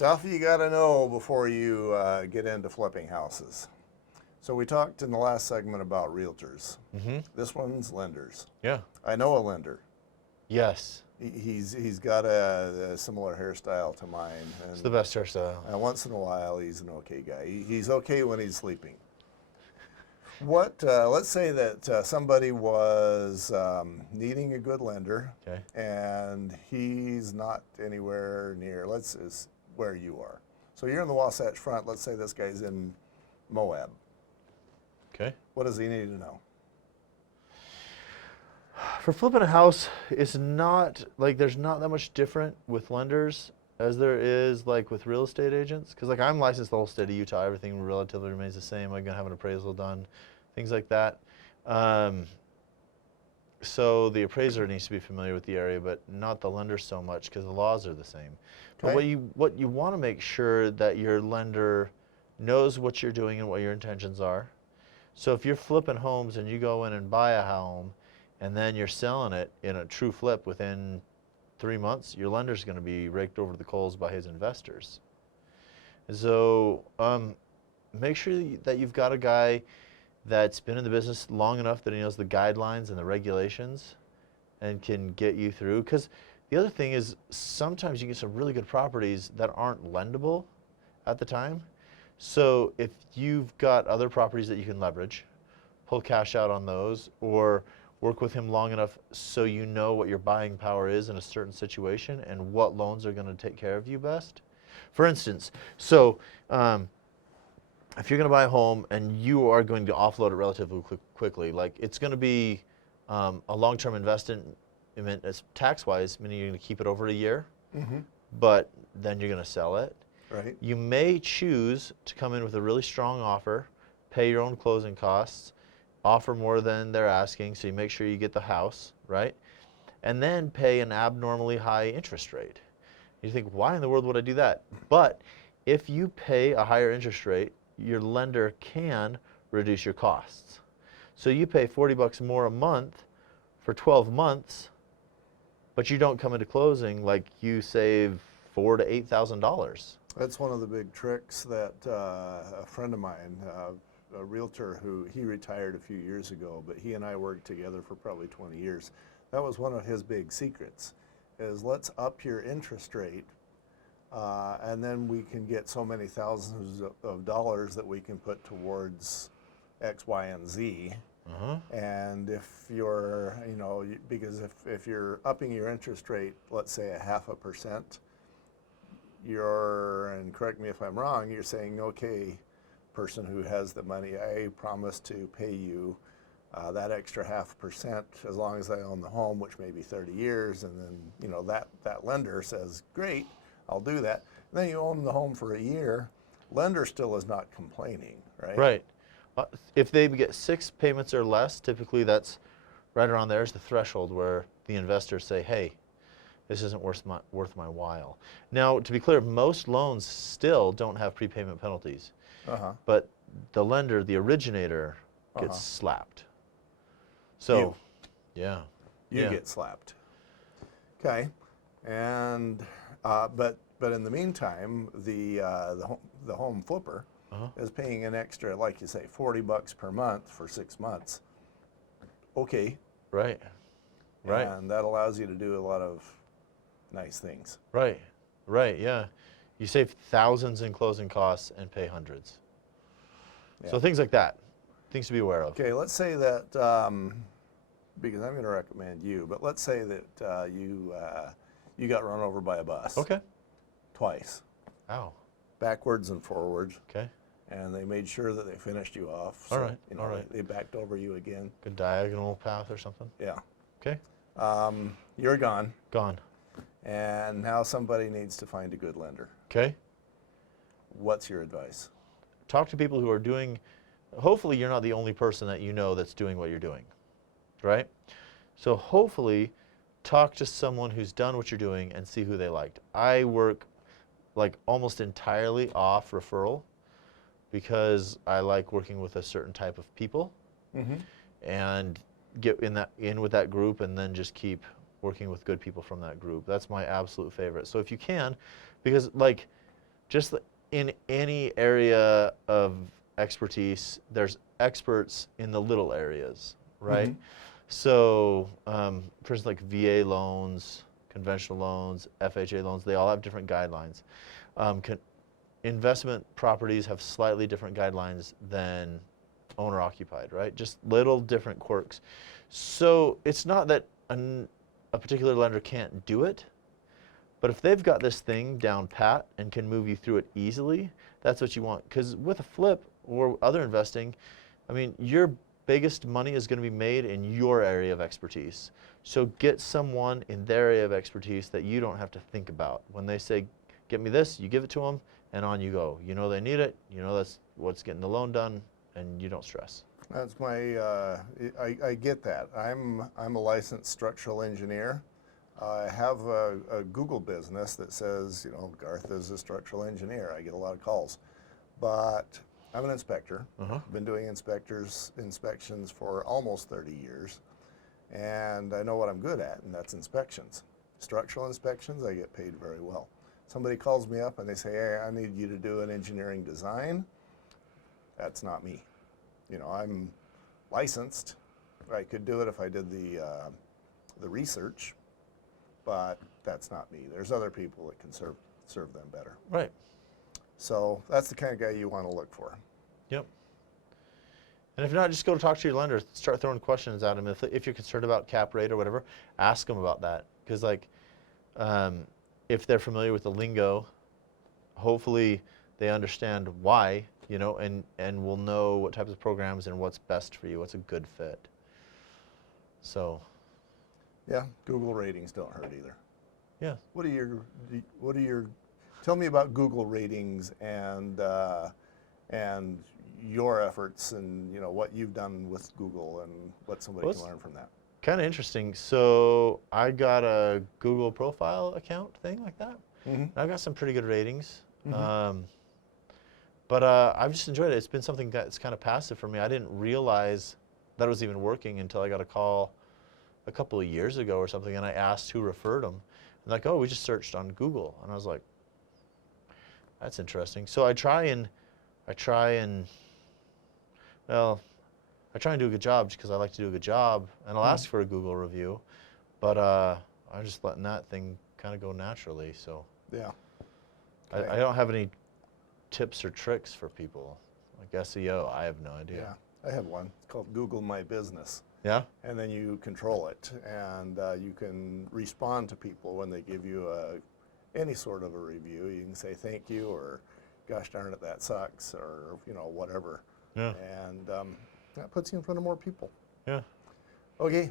Stuff you got to know before you get into flipping houses. So we talked in the last segment about realtors. Mm-hmm. This one's lenders. Yeah. I know a lender. Yes. He's got a similar hairstyle to mine. And, It's the best hairstyle. once in a while, he's an okay guy. He's okay when he's sleeping. Let's say that somebody was needing a good lender, Okay. and he's not anywhere near. Is where you are. So you're in the Wasatch Front. Let's say this guy's in Moab. Okay. What does he need to know? For flipping a house, it's not like there's not that much different with lenders as there is like with real estate agents. Because like I'm licensed the whole state of Utah, everything relatively remains the same. I'm gonna have an appraisal done, things like that. So the appraiser needs to be familiar with the area, but not the lender so much because the laws are the same. But Okay. what you want to make sure that your lender knows what you're doing and what your intentions are. So if you're flipping homes and you go in and buy a home and then you're selling it in a true flip within 3 months, your lender's going to be raked over the coals by his investors. So make sure that you've got a guy that's been in the business long enough that he knows the guidelines and the regulations and can get you through. Because the other thing is sometimes you get some really good properties that aren't lendable at the time. So if you've got other properties that you can leverage, pull cash out on those, or work with him long enough so you know what your buying power is in a certain situation and what loans are going to take care of you best. For instance, so if you're going to buy a home and you are going to offload it relatively quickly, like it's going to be a long-term investment tax-wise, meaning you're going to keep it over a year, but then you're going to sell it. Right. You may choose to come in with a really strong offer, pay your own closing costs, offer more than they're asking, so you make sure you get the house, right? And then pay an abnormally high interest rate. You think, why in the world would I do that? But if you pay a higher interest rate, your lender can reduce your costs. So you pay $40 more a month for 12 months, but you don't come into closing, like you save $4,000 to $8,000. That's one of the big tricks that a friend of mine, a realtor who he retired a few years ago, but he and I worked together for probably 20 years. That was one of his big secrets, is let's up your interest rate, and then we can get so many thousands of dollars that we can put towards X, Y, and Z. And if you're, because if you're upping your interest rate, let's say 0.5%, and correct me if I'm wrong, you're saying, okay, person who has the money, I promise to pay you that extra 0.5% as long as I own the home, which may be 30 years, and then that lender says, great, I'll do that. And then you own the home for a year, lender still is not complaining, right? Right. If they get 6 payments or less, typically that's right around there's the threshold where the investors say, hey, this isn't worth my while. Now, to be clear, most loans still don't have prepayment penalties, but the lender, the originator, gets slapped. So, You get slapped. Okay, and but in the meantime, the home flipper is paying an extra, like you say, $40 per month for 6 months. Okay. Right. Right. And that allows you to do a lot of nice things. Right. Right. Yeah. You save thousands in closing costs and pay hundreds. Yeah. So things like that, things to be aware of. Okay, let's say that, because I'm going to recommend you, but let's say that you got run over by a bus. Okay. Twice. Ow. Backwards and forwards. Okay. And they made sure that they finished you off. All right. All right. They backed over you again. Good diagonal path or something. Yeah. Okay. You're gone. Gone. And now somebody needs to find a good lender. Okay. What's your advice? Talk to people who are doing, hopefully you're not the only person that you know that's doing what you're doing, right? So hopefully talk to someone who's done what you're doing and see who they liked. I work like almost entirely off referral because I like working with a certain type of people and get in with that group and then just keep working with good people from that group. That's my absolute favorite. So if you can, because like just in any area of expertise, there's experts in the little areas, right? So, for instance, like VA loans, conventional loans, FHA loans, they all have different guidelines. Investment properties have slightly different guidelines than owner occupied, right? Just little different quirks. So it's not that a particular lender can't do it, but if they've got this thing down pat and can move you through it easily, that's what you want. Because with a flip or other investing, I mean, your biggest money is going to be made in your area of expertise. So get someone in their area of expertise that you don't have to think about. When they say, get me this, you give it to them, and on you go. You know they need it, you know that's what's getting the loan done, and you don't stress. That's my, I get that. I'm a licensed structural engineer. I have a Google business that says, you know, Garth is a structural engineer. I get a lot of calls. But I'm an inspector. I've been doing inspections for almost 30 years. And I know what I'm good at, and that's inspections. Structural inspections, I get paid very well. Somebody calls me up and they say, hey, I need you to do an engineering design. That's not me. You know, I'm licensed. I could do it if I did the research, but that's not me. There's other people that can serve them better. Right. So that's the kind of guy you want to look for. Yep. And if not, just go talk to your lender. Start throwing questions at them. If you're concerned about cap rate or whatever, ask them about that. Because like, if they're familiar with the lingo, hopefully they understand why, you know, and will know what types of programs and what's best for you, what's a good fit. So. Yeah, Google ratings don't hurt either. Yeah. What are your, tell me about Google ratings and your efforts and, you know, what you've done with Google and what somebody can learn from that. Kind of interesting. So I got a Google profile account thing like that. I've got some pretty good ratings. But I've just enjoyed it. It's been something that's kind of passive for me. I didn't realize that it was even working until I got a call a couple of years ago or something, and I asked who referred them. And like, oh, we just searched on Google. And I was like, that's interesting. So I try and do a good job just because I like to do a good job, and I'll ask for a Google review, but I'm just letting that thing kind of go naturally. So yeah, okay. I don't have any tips or tricks for people. Like SEO, I have no idea. Yeah, I have one. It's called Google My Business. Yeah? And then you control it, and you can respond to people when they give you any sort of a review. You can say thank you, or gosh darn it, that sucks, or, you know, whatever. Yeah. And that puts you in front of more people. Yeah. Okay,